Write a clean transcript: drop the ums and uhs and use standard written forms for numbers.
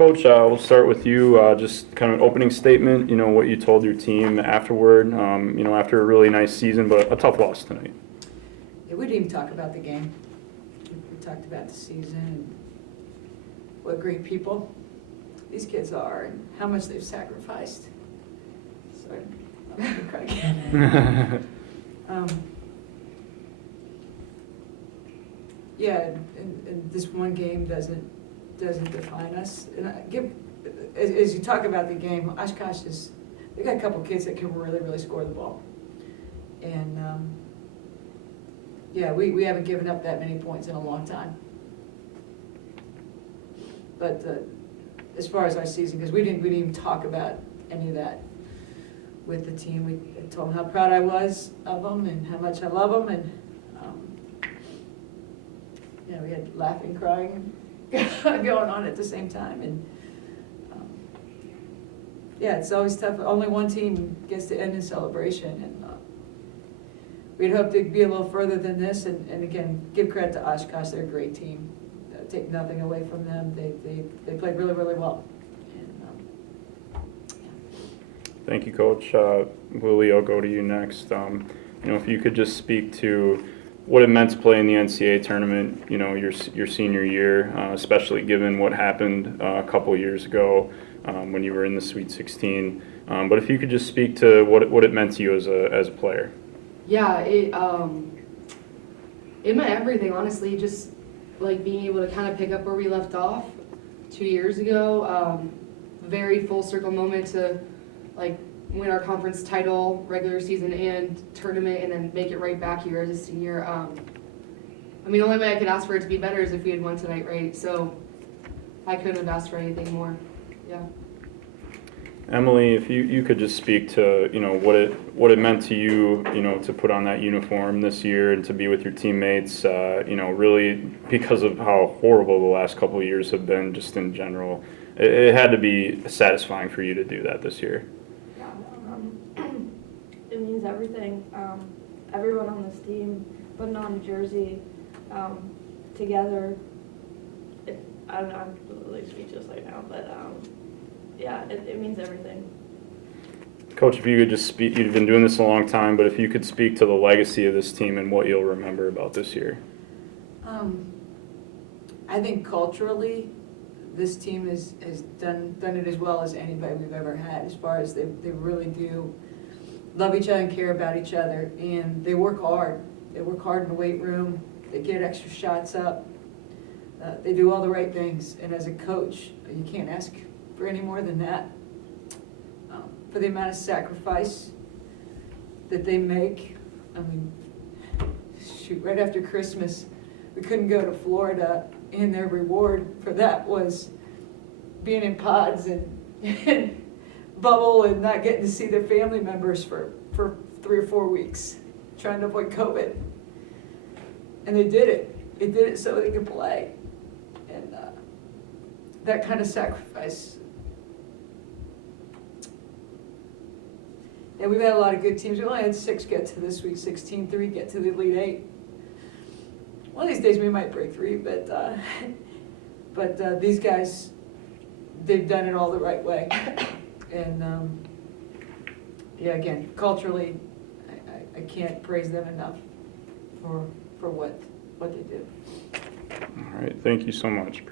Coach, we'll start with you. Just kind of an opening statement, what you told your team afterward, after a really nice season, but a tough loss tonight. Yeah, we didn't even talk about the game. We talked about the season and what great people these kids are and how much they've sacrificed. Sorry, I'm going to cry again. Yeah, and this one game doesn't define us. And as you talk about the game, Oshkosh they got a couple kids that can really, really score the ball. And yeah, we haven't given up that many points in a long time. But as far as our season, because we didn't even talk about any of that with the team. I told them how proud I was of them and how much I love them, and we had laughing, crying, going on at the same time, and it's always tough. Only one team gets to end in celebration, and we'd hoped to be a little further than this. And again, give credit to Oshkosh; they're a great team. Take nothing away from them. They played really, really well. Thank you, Coach. Lilly, I'll go to you next. If you could just speak to what it meant to play in the NCAA tournament, your senior year, especially given what happened a couple years ago when you were in the Sweet 16. But if you could just speak to what it meant to you as a player. Yeah, it meant everything, honestly. Just like being able to kind of pick up where we left off 2 years ago. Very full circle moment to like win our conference title, regular season and tournament, and then make it right back here as a senior. The only way I could ask for it to be better is if we had won tonight, right? So I couldn't have asked for anything more. Yeah. Emily, if you could just speak to what it meant to you, to put on that uniform this year and to be with your teammates, really because of how horrible the last couple of years have been, just in general. It had to be satisfying for you to do that this year. Yeah, it means everything. Everyone on this team putting on a jersey together. I don't know, I'm really speechless right now, but yeah, it means everything. Coach, if you could just speak, you've been doing this a long time, but if you could speak to the legacy of this team and what you'll remember about this year. I think culturally, this team has done it as well as anybody we've ever had, as far as they really do love each other and care about each other, and they work hard. They work hard in the weight room. They get extra shots up. They do all the right things, and as a coach, you can't ask for any more than that. For the amount of sacrifice that they make. Right after Christmas, we couldn't go to Florida, and their reward for that was being in pods and bubble and not getting to see their family members for 3 or 4 weeks, trying to avoid COVID. And they did it. They did it so they could play. And that kind of sacrifice. Yeah, we've had a lot of good teams. We only had 6 get to this week 16, 3 get to the Elite 8. One of these days we might break 3, but these guys, they've done it all the right way. And again, culturally, I can't praise them enough for what they do. All right, thank you so much.